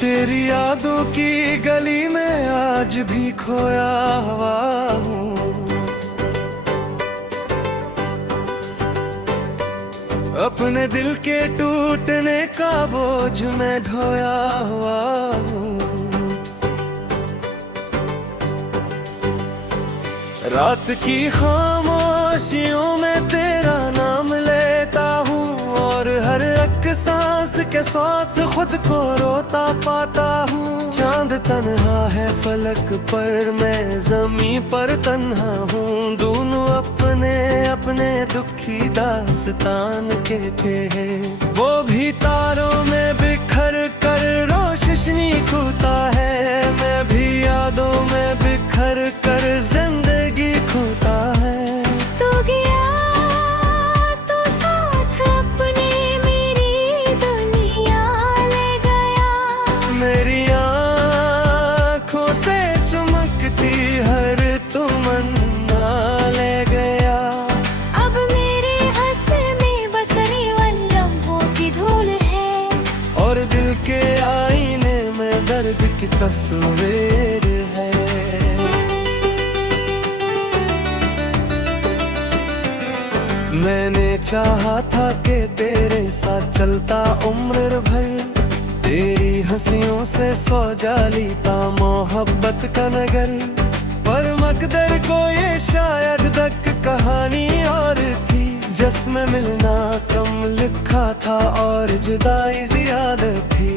तेरी यादों की गली में आज भी खोया हुआ हूँ। अपने दिल के टूटने का बोझ मैं ढोया हुआ हूँ। रात की खामोशियों में तेरा नाम लेता हूँ और हर एक सांस के साथ खुद को रोता पाता हूँ। चांद तन्हा है फलक पर, मैं ज़मीं पर तन्हा हूँ। दोनों अपने अपने दुखी दास्तान के थे। वो भी तारों में बिखर कर रोशनी खोता है, मैं भी यादों में बिखर कर जिंदगी खोता है। तू गया तो साथ अपने मेरी दुनिया ले गया। मेरी आँखों से चमकती हर तमन्ना ले गया। अब मेरे हंसने बसने वाले लम्हों की धूल है और दिल के आईने में दर्द की तस्वीर है। मैंने चाहा था कि तेरे साथ चलता उम्र भर, तेरी हंसियों से सौ जालीता मोहब्बत का नगर। पर मकदर को ये शायद तक कहानी और थी, जिसमें मिलना कम लिखा था और जुदाई ज्यादा थी।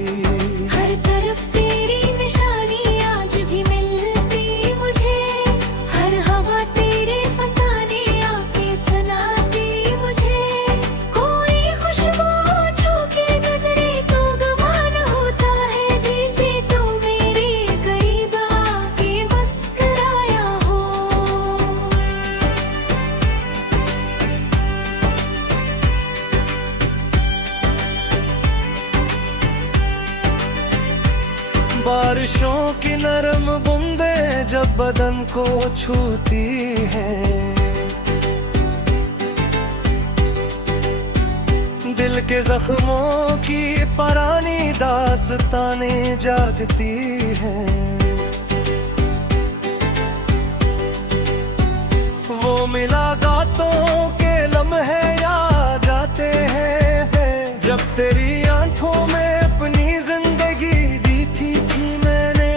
हर तरफ तेरी निशानी आज भी मिलती मुझे, हर हवा तेरे फसाने आके सुनाती मुझे। कोई खुशबू छू के नजरे तो गवान होता है, जैसे तू मेरे करीब आके मुस्कुराया हो। बारिशों की नरम बूंदें जब बदन को छूती हैं, दिल के जख्मों की पुरानी दास्तानें जागती हैं। वो मुलाकातों के लम्हे याद आते हैं, जब तेरी आंखों में अपनी जिंदगी दी थी मैंने।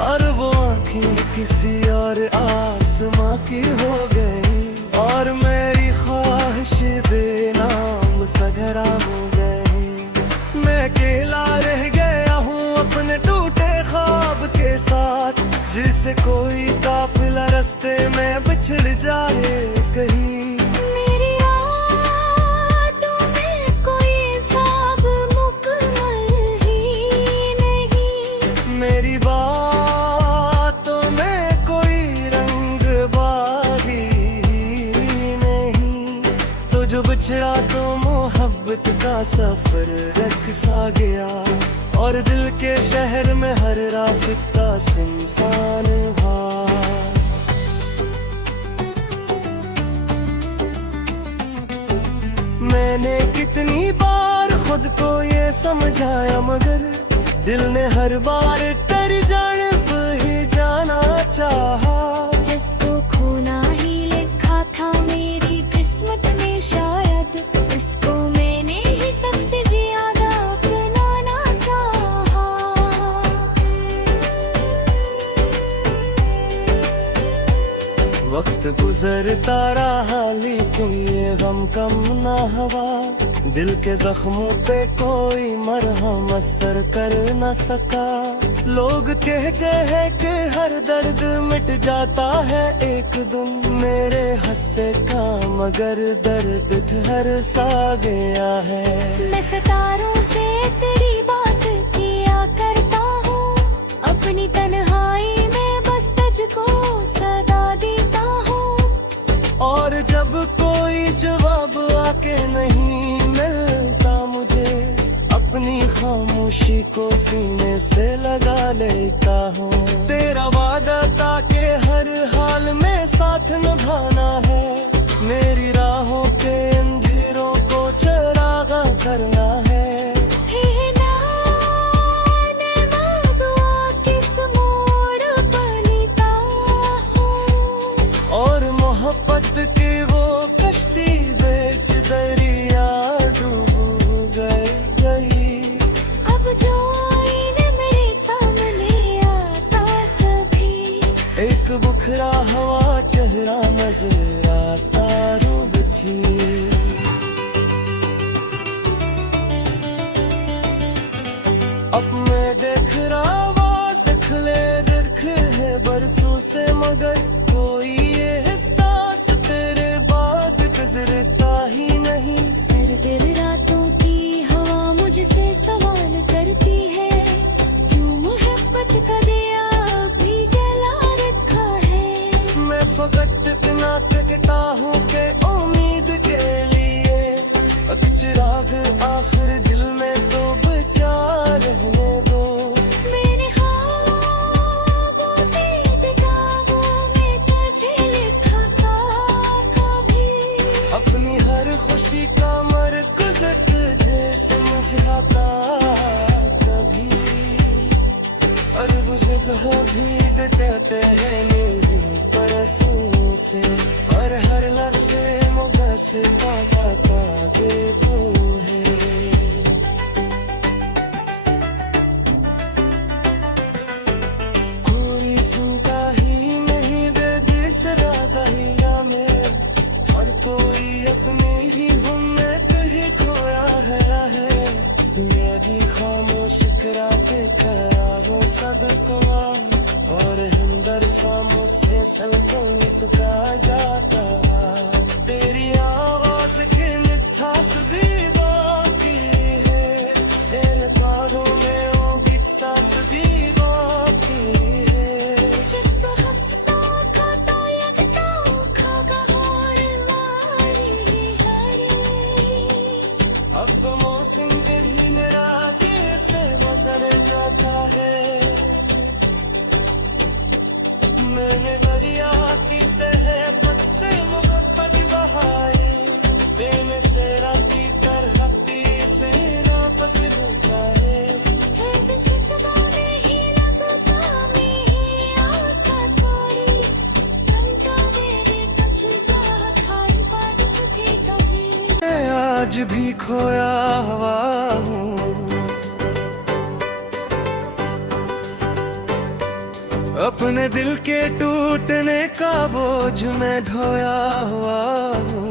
और वो आंखें किसी और आसमां की हो गई, और मेरी ख्वाहिश बेनाम सघरा हो गई। मैं अकेला रह गया हूँ अपने टूटे ख्वाब के साथ, जिसे कोई काफिला रास्ते में बिछड़ जाए कहीं। मेरी यादों में कोई साब मुकम्मल ही नहीं, मेरी बातों में कोई रंग बारी नहीं। तो जो बिछड़ा तो मोहब्बत का सफर रख सा गया, और दिल के शहर में हर रास्ता सुनसान हुआ। मैंने कितनी बार खुद को ये समझाया, मगर दिल ने हर बार तेरी जानिब ही जाना चाहा। जिसको खोना ही लिखा था मेरी किस्मत में, शायद इसको मैंने ही सबसे ज्यादा अपनाना चाहा। वक्त गुजरता रहा लेकिन ये गम कम ना हुआ, दिल के जख्मों पे कोई मरहम असर कर न सका। लोग कहते हैं कि हर दर्द मिट जाता है एक दिन, मेरे हंसे का मगर दर्द ठहर सा गया है। मैं सितारों से तेरी बात किया करता हूँ, अपनी तन्हाई में बस तुझको सदा देता हूँ। और जब कोई जवाब आके नहीं मिलता मुझे, अपनी खामोशी को सीने से लगा लेता हूँ। तेरा वादा था कि हर हाल में साथ निभाना है, मेरी राहों के अंधेरों को चरागा करना है। हे ना नजर आता रूब थी। अब मैं देख रहा आवाज खले दिख है बरसों से, मगर कोई ये एहसास तेरे बाद गुजरता ही नहीं। सर्द रातों की हवा मुझसे सवाल करती है, क्यों मोहब्बत का दिया भी जला रखा है। मैं फकत इतना तकता हूँ कि उम्मीद के लिए अब चिराग आखिर दिल में तो बचा रहने दो। मेरे ख्वाबों की किताबों में तुझे लिखा था कभी, अपनी हर खुशी का मरकज़ तुझे समझाता कभी। और वो जगह भीग देते हैं मेरी परसों से, और हर लफ्ज़े मुबस्सता का बेबू है। कोई सुनता ही नहीं दे दूसरा दहिया में, हर कोई अपनी ही धुन में कहीं खोया गया है। मैं भी खामोश कराते करा वो सब कुआ, और हमदर्द सा मुझसे सलकों में टुका जाता। तेरी आवाज की मिठास भी बाकी है, तेरे कानों में वो गीत सांस भी बाकी है। जब तो हंसता खाता यकता खागा और वाली हरी। अब तो मौसम भी मेरा कैसे गुजर जाता है। मैंने दरिया की तह पत्ते मोहब्बत बहाए, प्रेम से राती तरह से वापस होता है। है बेशुदा नहीं लगता में आता कोरी, तनका मेरे कुछ चाहत हर बात की कही। मैं आज भी खोया हुआ हूँ, अपने दिल के टूटने का बोझ मैं ढोया हुआ हूँ।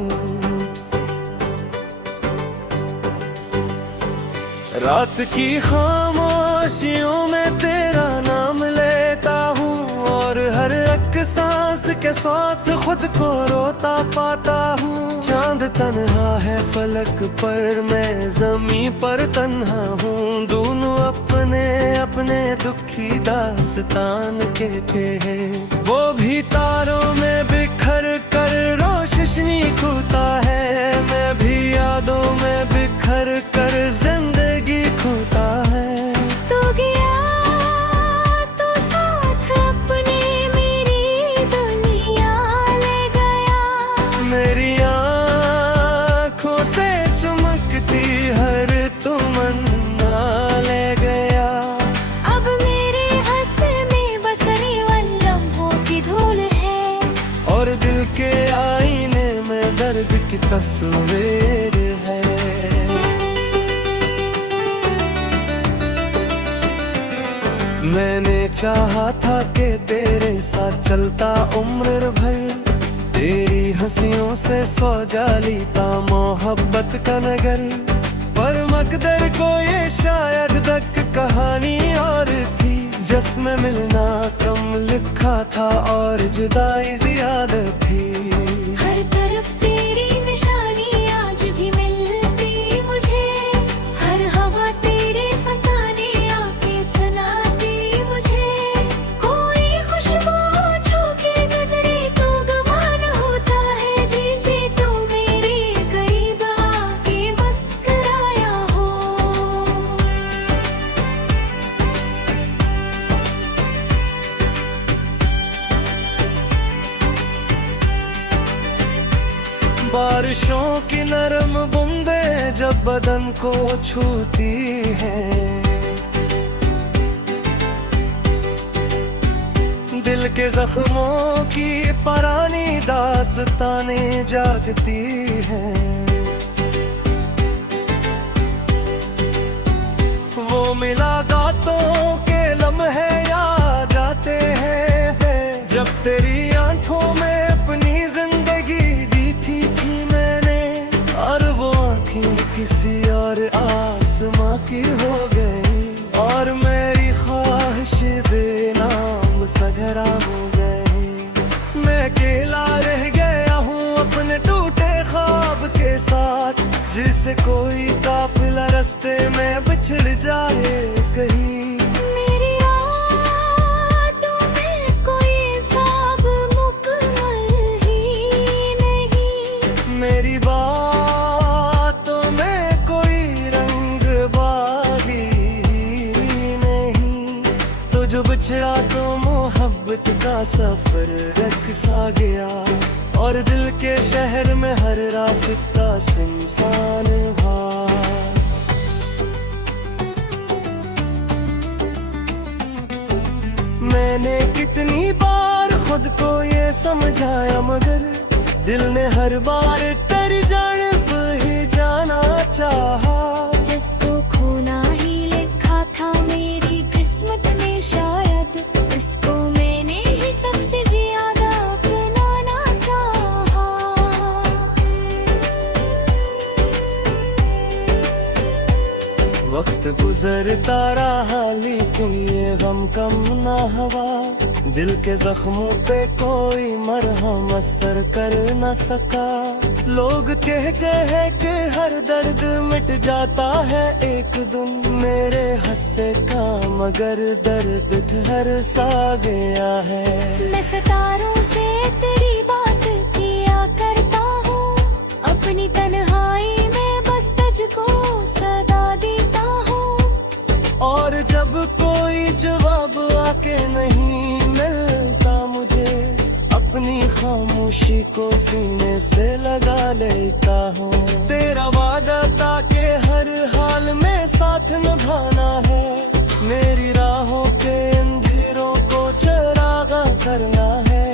रात की खामोशियों में तेरा नाम लेता हूँ, और हर एक सांस के साथ खुद को रोता पाता हूँ। चांद तन्हा है फलक पर, मैं जमीन पर तन्हा हूँ। दोनों अपने अपने दुखी दास्तान कहते हैं। वो भी तारों में बिखर कर रोशनी खोता है, मैं भी यादों में बिखर कर जिंदगी खोता है। तू गया तो साथ अपने मेरी दुनिया ले गया, मेरी आँखों से चमकती हर तमन्ना ले गया। अब मेरे हंसने बसने वाले लम्हों की धूल है, और दिल के आईने में दर्द की तस्वीर है। मैंने चाहा था कि तेरे साथ चलता उम्र भर, तेरी हंसियों से सौ जालीता मोहब्बत का नगर। पर मकदर को ये शायद तक कहानी और थी, जिसमें मिलना कम लिखा था और जुदाई ज्यादा थी। हर तरफ तेरी निशानी आज भी मिलती मुझे, हर हवा तेरे फसाने आके सुनाती मुझे। कोई खुशबू छू के गुजरे तो गुमान होता है, जैसे तू मेरे करीब आके मुस्कुराया हो। बारिशों की नरम बूंदे जब बदन को छूती हैं, दिल के जख्मों की पुरानी दास्तानें जागती हैं। वो मुलाकातों के लम्हे याद आते हैं, जब तेरी आंखों में अपनी जिंदगी की हो गई और मेरी ख्वाहिश बेनाम सगरा हो गई। मैं अकेला रह गया हूँ अपने टूटे ख्वाब के साथ, जिसे कोई काफिला रास्ते में बिछड़ जाए कहीं। मेरी रातों में कोई साब मुकम्मल ही नहीं, मेरी बातों में कोई रंग बारी नहीं। तो जो बिछड़ा तो मोहब्बत का सफर रख सा गया, और दिल के शहर में हर रास्ता सुनसान हुआ। मैंने कितनी बार खुद को ये समझाया, मगर दिल ने हर बार तेरी जानिब ही जाना चाहा। जिसको खोना ही लिखा था मेरी किस्मत ने शायद, इसको मैंने ही सबसे ज्यादा अपनाना चाहा। वक्त गुजरता रहा लेकिन ये गम कम ना हुआ, दिल के जख्मों पे कोई मरहम असर कर न सका। लोग कह के हर दर्द मिट जाता है एक दिन, मेरे हंसे का मगर दर्द ठहर सा गया है। मैं सितारों से तेरी बात किया करता हूँ, अपनी तन्हाई में बस तुझको सदा देता हूँ। और जब कोई जवाब आके नहीं मिलता मुझे, अपनी खामोशी को सीने से लगा लेता हूँ। तेरा वादा था कि हर हाल में साथ निभाना है, मेरी राहों के अंधेरों को चरागा करना है।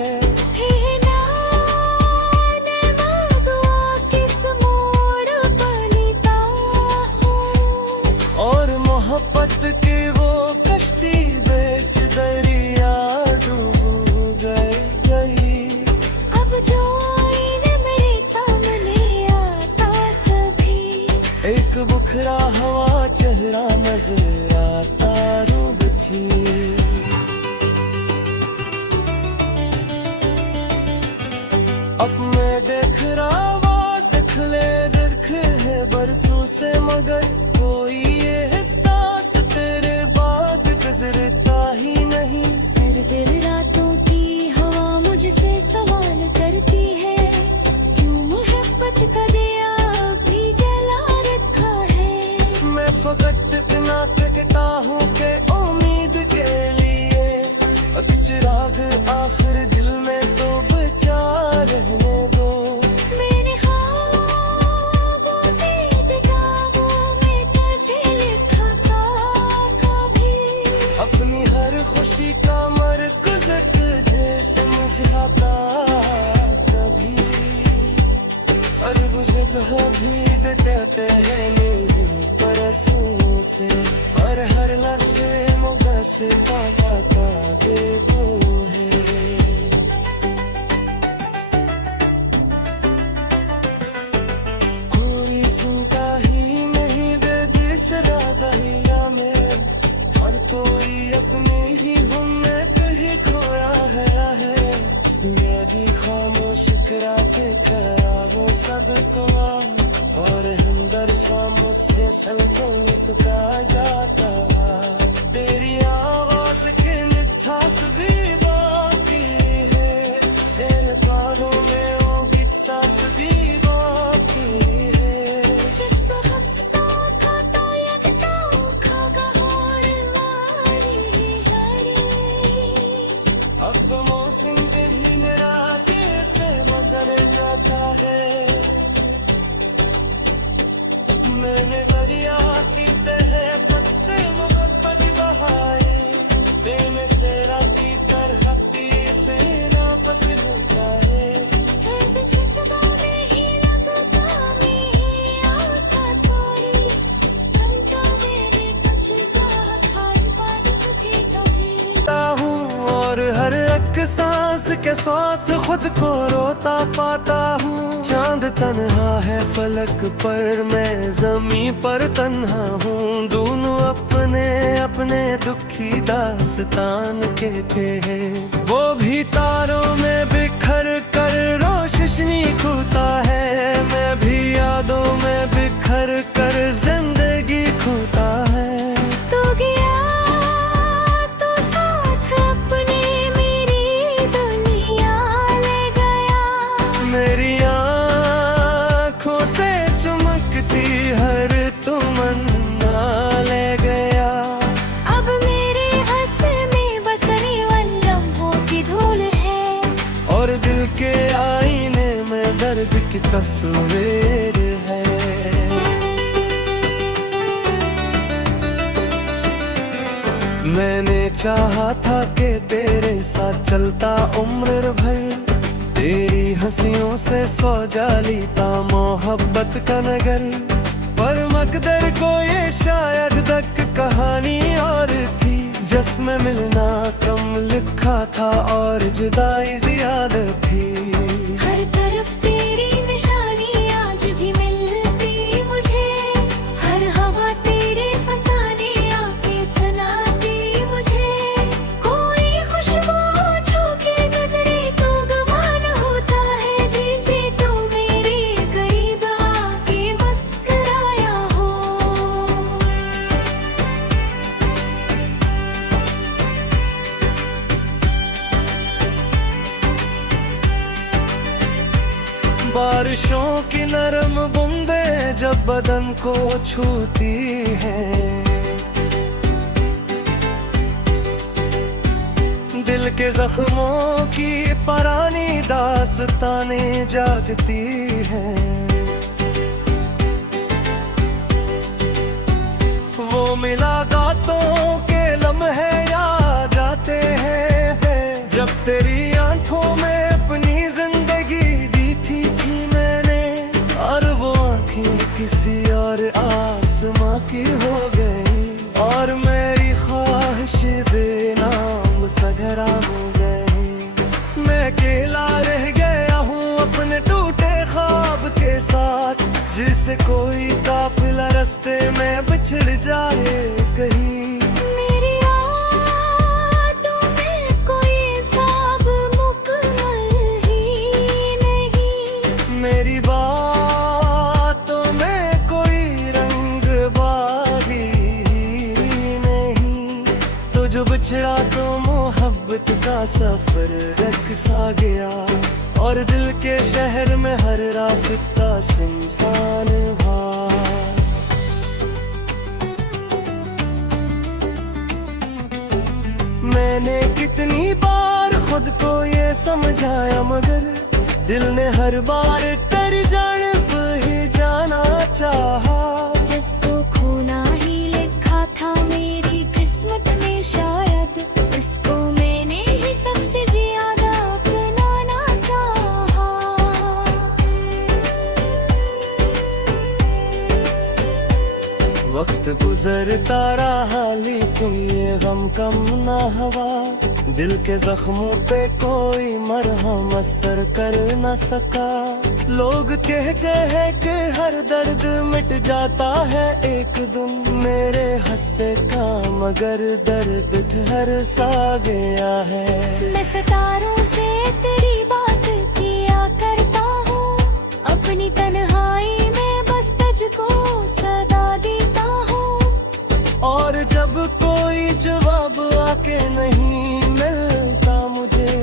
और मोहब्बत की वो कश्ती बेच दरिया डूब गई। अब जो आईने मेरे सामने आता कभी, एक बुखरा हवा चेहरा नजर आता रूब थी। अब मैं देख रहा आवाज खले दिख है बरसों से, मगर कोई ये एहसास तेरे बाद गुजरता ही नहीं। सर्द रातों की हवा मुझसे सवाल करती है, क्यों मोहब्बत का दिया भी जला रखा है। मैं फकत इतना तकता हूँ कि उम्मीद के लिए एक चिराग आखिर दिल में तो बचा रहने दो। मेरे ख्वाबों की किताबों में तुझे लिखा था कभी, अपनी हर खुशी का मरकज़ तुझे समझाता कभी। और वो जगह भी देते हैं मेरी परसों से, और हर लफ्ज़ मुबस का बेबो है। कोई सुनता ही नहीं दे दूसरा दहिया में, और कोई अपने ही हम में कहीं खोया है। मेरी खामोश करा के करा वो सब कुआ, और हमदर सामों से सल्तनत का जाता। तेरी आवाज के मिठास भी बाकी है, तेरे कानों में वो गीत सांस भी बाकी है। जितना हंसता खाता यकता खागा और मारी हरी। अब तो मौसम तेरी मेरा कैसे मजर जाता है। मैंने दरिया की तह पत्ते मोहब्बत बहाए, प्रेम से राती तरह से वापस होता है। हर बिशकता में ही लगता में ही आता थोड़ी, हम तो मेरे कुछ जा खाई बात की कभी। हूँ और हर एक सांस के साथ खुद को रोता पाता हूँ। चांद तन्हा है फलक पर, मैं जमी पर तन्हा हूँ। दोनों अपने अपने दुखी दास्तान कहते हैं। वो भी तारों में बिखर कर रोशनी खोता है, मैं भी यादों में बिखर कर जिंदगी खोता है। तू गया तो साथ अपने मेरी दुनिया ले गया। मेरी आँखों से चमकती हर तमन्ना ले गया। अब मेरे हंस में बस वन लम्हों की धूल है, और दिल के आईने में दर्द की तस्वीर है। मैंने चाहा था कि तेरे साथ चलता उम्र भर, तेरी हंसियों से सजा लीता मोहब्बत का नगर। पर मकदर को ये शायद तक कहानी और थी, जिसमें मिलना कम लिखा था और जुदाई ज्यादा थी। हर तरफ तेरी निशानी आज भी मिलती मुझे, हर हवा तेरे फसाने आके सुनाती मुझे। कोई खुशबू छू के नजरे तो गुमान होता है, जैसे तू मेरे करीब आके मुस्कुराया हो। बारिशों की नरम बूंदें जब बदन को छूती हैं, दिल के जख्मों की पुरानी दास्तानें जागती हैं। वो मुलाकातों के लम्हे याद जाते हैं, जब तेरी आंखों में अपनी जिंदगी मैंने। और वो आँखें किसी और आसमां की हो गई, और मेरी ख्वाहिश बेनाम सगरा हो गई। मैं अकेला रह गया हूँ अपने टूटे ख्वाब के साथ, जिसे कोई काफिला रास्ते में बिछड़ जाए कहीं। मेरी बातों में कोई रंग बागी नहीं, तो जो बिछड़ा तो मोहब्बत का सफर रख सा गया, और दिल के शहर में हर रास्ता सुनसान हुआ। मैंने कितनी बार खुद को ये समझाया, मगर दिल ने हर बार तेरी जानिब ही जाना चाहा। जिसको खोना ही लिखा था मेरी किस्मत में, शायद इसको मैंने ही सबसे ज्यादा अपनाना चाहा। वक्त गुजरता रहा लेकिन ये गम कम ना हुआ, दिल के जख्मों पे कोई मरहम असर कर न सका। लोग कह के हर दर्द मिट जाता है एक दिन, मेरे हंसे का मगर दर्द ठहर सा गया है। मैं सितारों से तेरी बात किया करता हूँ, अपनी तन्हाई में बस तुझको सदा देता हूँ। और जब कोई जवाब आके नहीं मिलता मुझे,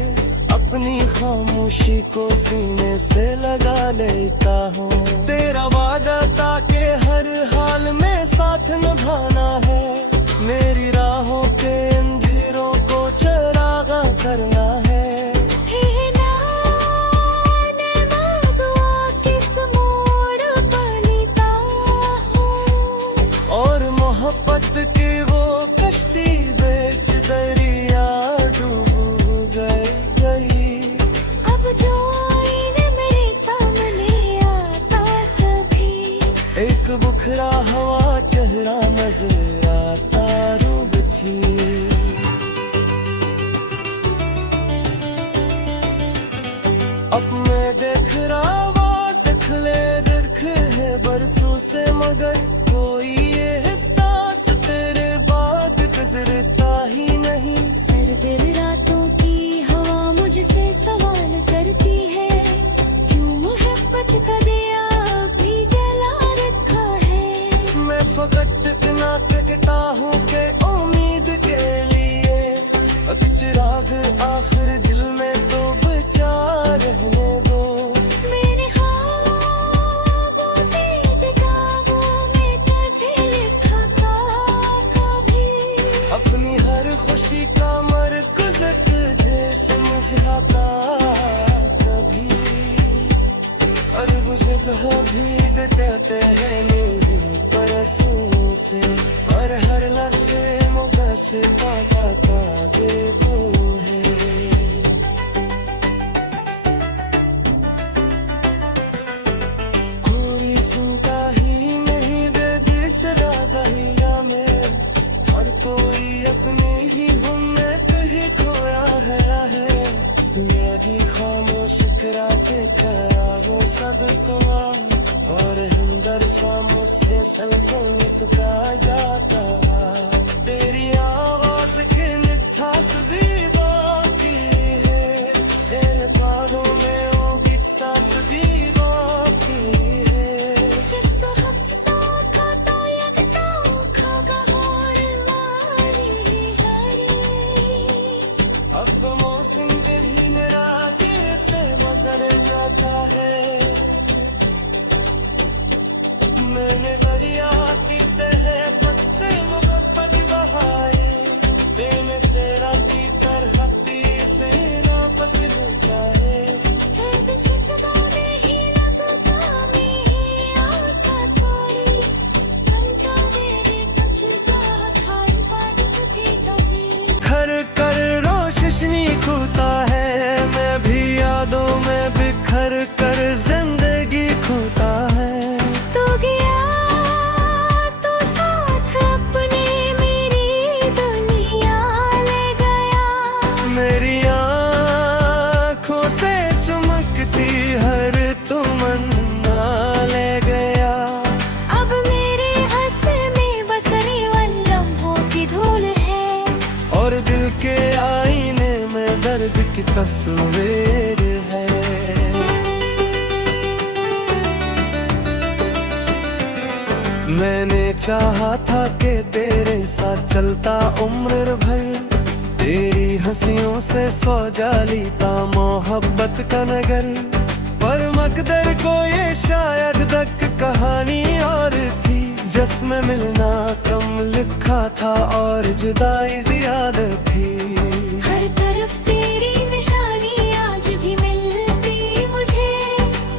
अपनी खामोशी को सीने से लगा लेता हूँ। तेरा वादा था कि हर हाल में साथ निभाना है, मेरी राहों के अंधेरों को चरागा करना है। और मोहब्बत की वो कश्ती बेच दरिया डूब गई। अब जो आईने मेरे सामने आता कभी, एक बुखरा हवा चेहरा नजर आता रूब थी। से, मगर कोई ये एहसास तेरे बाद गुजरता ही नहीं। सर्द रातों की हवा मुझसे सवाल करती है, क्यों मोहब्बत का दिया भी जला रखा है। मैं फकत इतना कहता हूँ कि उम्मीद के लिए अब चिराग आखिर दिल में तो बचा रहने दो। मेरे ख्वाबों के किताबों में तुझे लिखा था कभी, अपनी हर खुशी का मरकज़ तुझे समझाता कभी। और वो जगह भीग देते हैं मेरी परसों से, और हर लफ्ज़ से मुबस्सिर का बेबो है। कोई सुनता ही नहीं दे दूसरा दहिया में, हर कोई अपनी ही धुन में कहीं खोया है। मैं भी खामोश करा के करा वो सब तुम्हारा, और हमदर्द सा मुझसे सलकों का जाता। तेरी आवाज के मिठास भी बाकी है, तेरे कानों में वो गीत सांस भी बाकी है। जब तो हंसता खाता यकता खागा और मारी हरी, अब तो मौसम तेरी मेरा कैसे गुजर जाता है। मैंने दरिया की तह पत्ते मोहब्बत बहाए, प्रेम से राती तरह से वापस होता है। बेशुक्र नहीं लगता मैं ही आता कोई, घंटा मेरे कुछ चाह खाई बात की कभी। घर कर रोशनी खोता है, मैं भी यादों में बिखर कर जिंदगी खोता है। तू गया तो साथ अपने मेरी दुनिया ले गया, मेरी आँखों से चमकती हर तमन्ना ले गया। अब मेरे हंस में बस निवन लम्हों की धूल है, और दिल के आईने में दर्द की तस्वीर है। मैंने चाहा था कि तेरे साथ चलता उम्र भर, तेरी हंसियों से सो जालीता मोहब्बत का नगर। पर मकदर को ये शायद तक कहानी और थी, जिसमें मिलना कम लिखा था और जुदाई ज्यादा थी। हर तरफ तेरी निशानी आज भी मिलती मुझे,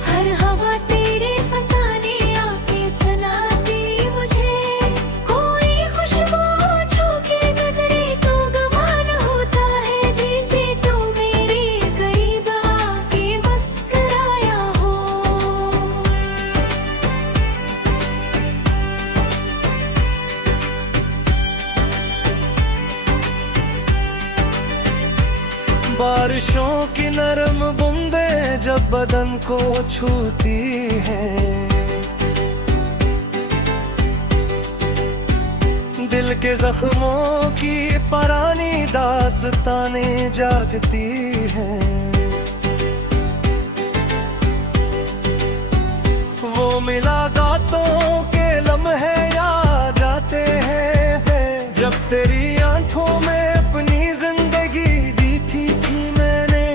हर हवा तेरे फसाने आके सुनाती मुझे। कोई खुशबू छू के नजरे तो गुमान होता है, जैसे तू मेरे करीब आके मुस्कुराया हो। बारिशों की नरम बूंदे जब बदन को छूती हैं, दिल के जख्मों की पुरानी दास्तानें जागती हैं। वो मुलाकातों के लम्हे याद आते हैं, जब तेरी आंखों में अपनी जिंदगी दी थी मैंने।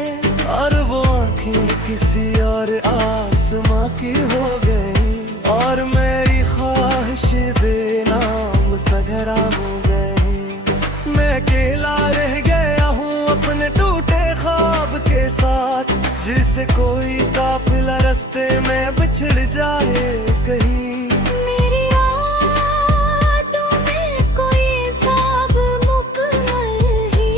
और वो आंखें किसी और आसमां की हो गई, और मेरी ख्वाहिश बेनाम सगरा हो गई। मैं अकेला रह गया हूँ अपने टूटे ख्वाब के साथ, जिसे कोई काफिला रास्ते में बिछड़ जाए कहीं। मेरी यादों में कोई हिसाब मुकम्मल ही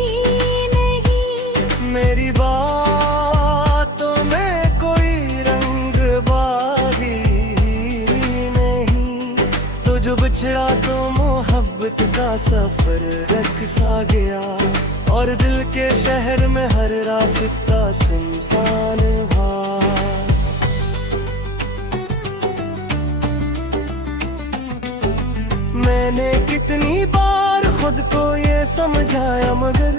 नहीं, मेरी बातों में कोई रंग बारी नहीं। तो जो बिछड़ा तो मोहब्बत का सफर रख सा गया, और दिल के शहर में हर रास्ता सुनसान हुआ। मैंने कितनी बार खुद को ये समझाया, मगर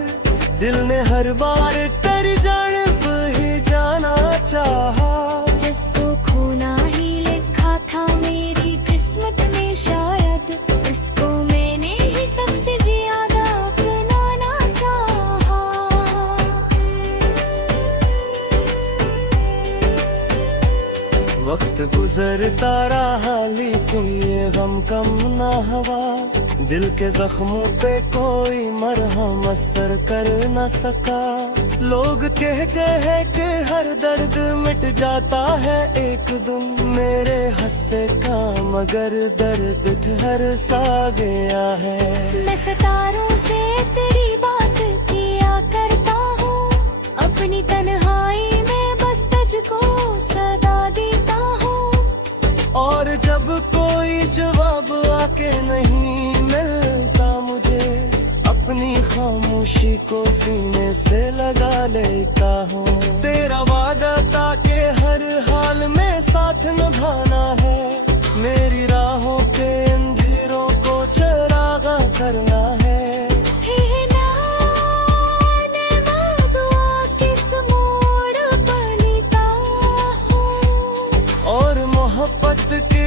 दिल ने हर बार तेरी जानिब ही जाना चाहा। जिसको खोना ही लिखा था मेरी किस्मत ने शायद, इसको मैंने ही सबसे ज्यादा अपनाना चाहा। वक्त गुजरता रहा लेकिन ये गम कम ना हुआ, दिल के जख्मों पे कोई मरहम असर कर न सका। लोग कह के हर दर्द मिट जाता है एक दिन, मेरे हंसे का मगर दर्द ठहर सा गया है। मैं सितारों से तेरी बात किया करता हूँ, अपनी तन्हाई में बस तुझको सदा देता हूँ। और जब कोई जवाब आके नहीं मिलता मुझे, अपनी खामोशी को सीने से लगा लेता हूँ। तेरा वादा था कि हर हाल में साथ निभाना है, मेरी राहों पे अंधेरों को चरागा करना है। हे नाने मैं दुआ किस मोड़ पर लेता हूँ, और मोहब्बत की